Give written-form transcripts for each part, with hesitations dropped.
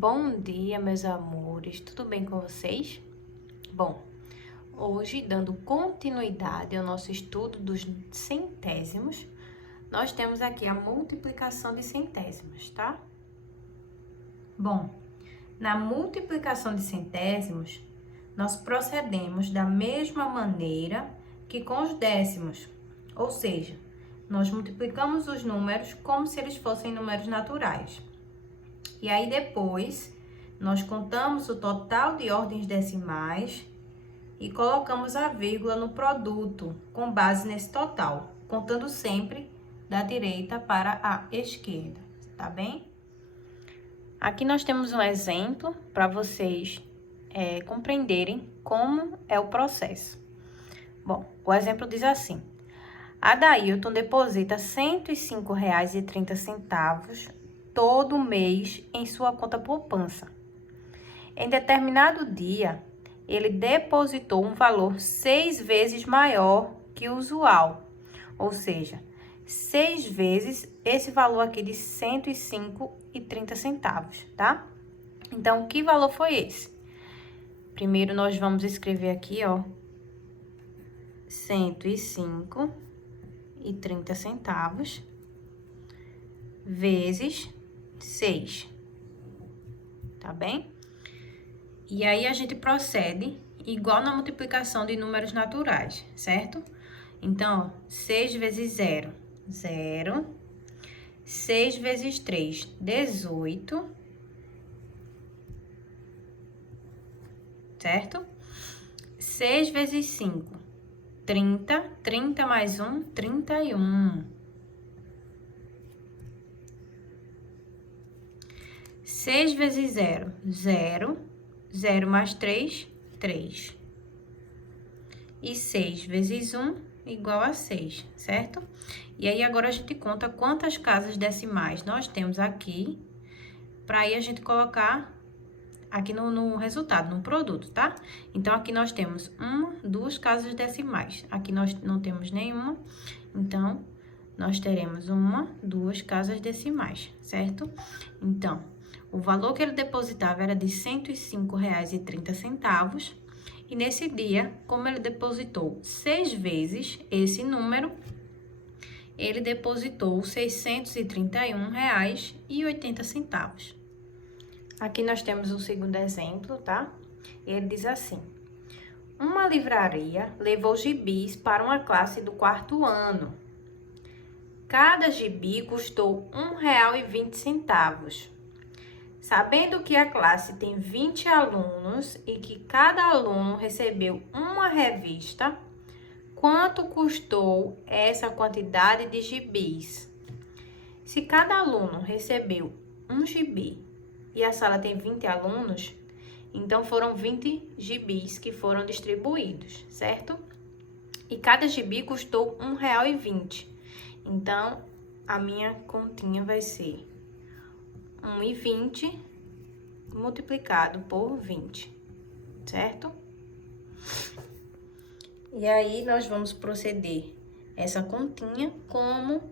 Bom dia, meus amores, tudo bem com vocês? Bom, hoje, dando continuidade ao nosso estudo dos centésimos, nós temos aqui a multiplicação de centésimos, tá? Bom, na multiplicação de centésimos, nós procedemos da mesma maneira que com os décimos, ou seja, nós multiplicamos os números como se eles fossem números naturais. E aí, depois, nós contamos o total de ordens decimais e colocamos a vírgula no produto, com base nesse total, contando sempre da direita para a esquerda, tá bem? Aqui nós temos um exemplo para vocês compreenderem como é o processo. Bom, o exemplo diz assim: Adailton deposita R$ 105,30 todo mês em sua conta poupança. Em determinado dia, ele depositou um valor 6 vezes maior que o usual, ou seja, 6 vezes esse valor aqui de R$ 105,30, tá? Então, que valor foi esse? Primeiro, nós vamos escrever aqui, ó, R$ 105,30 vezes 6, tá bem? E aí, a gente procede igual na multiplicação de números naturais, certo? Então, 6 vezes 0, 0. 6 vezes 3, 18. Certo? 6 vezes 5, 30. 30 mais 1, 31. 6 vezes 0, 0. 0 mais 3, 3. E 6 vezes 1 igual a 6, certo? E aí, agora a gente conta quantas casas decimais nós temos aqui, para aí a gente colocar aqui no resultado, no produto, tá? Então, aqui nós temos 1, 2 casas decimais. Aqui nós não temos nenhuma, então, nós teremos 1, 2 casas decimais, certo? Então, o valor que ele depositava era de R$ 105,30. E nesse dia, como ele depositou 6 vezes esse número, ele depositou R$ 631,80. Aqui nós temos o segundo exemplo, tá? Ele diz assim: uma livraria levou gibis para uma classe do 4º ano. Cada gibi custou R$ 1,20. Sabendo que a classe tem 20 alunos e que cada aluno recebeu uma revista, quanto custou essa quantidade de gibis? Se cada aluno recebeu um gibi e a sala tem 20 alunos, então foram 20 gibis que foram distribuídos, certo? E cada gibi custou R$ 1,20. Então, a minha continha vai ser 1,20 multiplicado por 20, certo? E aí, nós vamos proceder essa continha como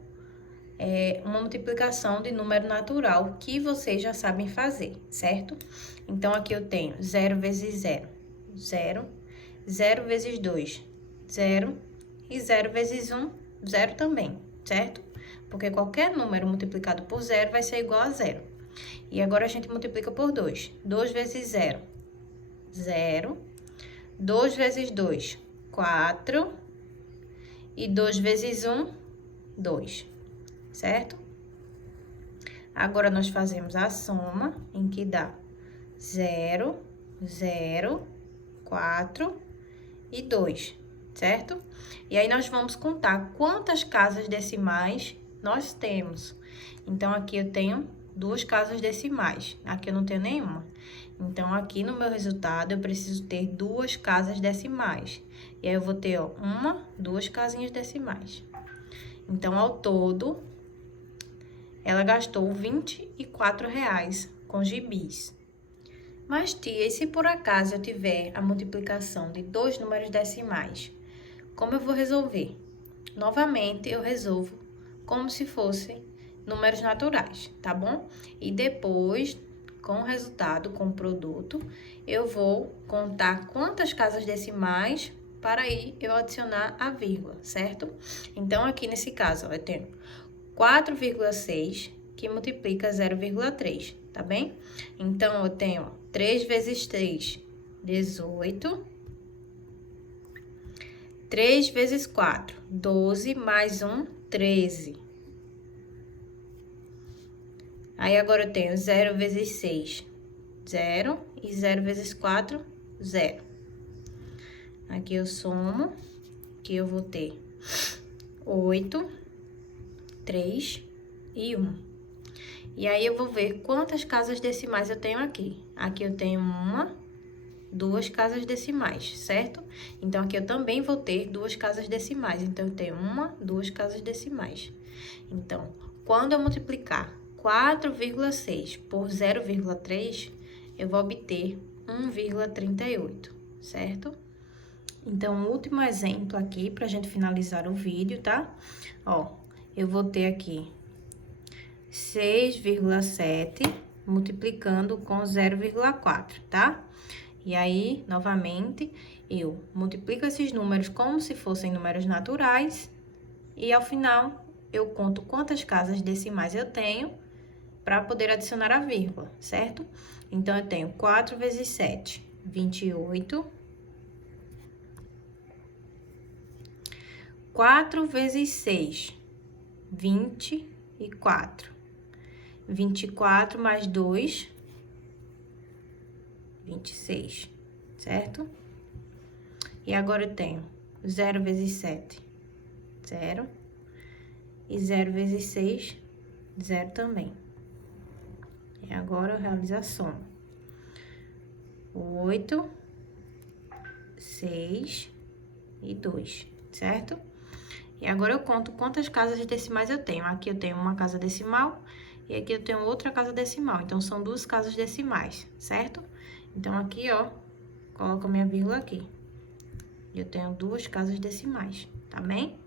uma multiplicação de número natural que vocês já sabem fazer, certo? Então, aqui eu tenho 0 vezes 0, 0. 0 vezes 2, 0. E 0 vezes 1, 0 também, certo? Porque qualquer número multiplicado por 0 vai ser igual a 0. E agora, a gente multiplica por 2. 2 vezes 0, 0. 2 vezes 2, 4. E 2 vezes 1, 2. Certo? Agora, nós fazemos a soma, em que dá 0, 0, 4 e 2, certo? E aí, nós vamos contar quantas casas decimais nós temos. Então, aqui eu tenho 2 casas decimais, aqui eu não tenho nenhuma. Então, aqui no meu resultado, eu preciso ter 2 casas decimais. E aí, eu vou ter, ó, 1, 2 casinhas decimais. Então, ao todo, ela gastou R$ 24,00 com gibis. Mas, tia, e se por acaso eu tiver a multiplicação de 2 números decimais, como eu vou resolver? Novamente, eu resolvo como se fossem números naturais, tá bom? E depois, com o resultado, com o produto, eu vou contar quantas casas decimais para aí eu adicionar a vírgula, certo? Então, aqui nesse caso, ó, eu tenho 4,6 que multiplica 0,3, tá bem? Então, eu tenho, ó, 3 vezes 3, 18. 3 vezes 4, 12, mais 1, 13. Aí, agora eu tenho 0 vezes 6, 0, e 0 vezes 4, 0. Aqui eu somo, que eu vou ter 8, 3 e 1. E aí, eu vou ver quantas casas decimais eu tenho aqui. Aqui eu tenho 2 casas decimais, certo? Então, aqui eu também vou ter 2 casas decimais. Então, eu tenho 2 casas decimais. Então, quando eu multiplicar 4,6 por 0,3, eu vou obter 1,38, certo? Então, o último exemplo aqui, pra gente finalizar o vídeo, tá? Ó, eu vou ter aqui 6,7 multiplicando com 0,4, tá? E aí, novamente, eu multiplico esses números como se fossem números naturais e, ao final, eu conto quantas casas decimais eu tenho para poder adicionar a vírgula, certo? Então, eu tenho 4 vezes 7, 28. 4 vezes 6, 24. 24 mais 2, 26, certo? E agora eu tenho 0 vezes 7, 0. E 0 vezes 6, 0 também. E agora eu realizo a soma. 8, 6 e 2, certo? E agora eu conto quantas casas decimais eu tenho. Aqui eu tenho uma casa decimal e aqui eu tenho outra casa decimal. Então, são 2 casas decimais, certo? Então, aqui, ó, coloco a minha vírgula aqui. Eu tenho 2 casas decimais, tá bem?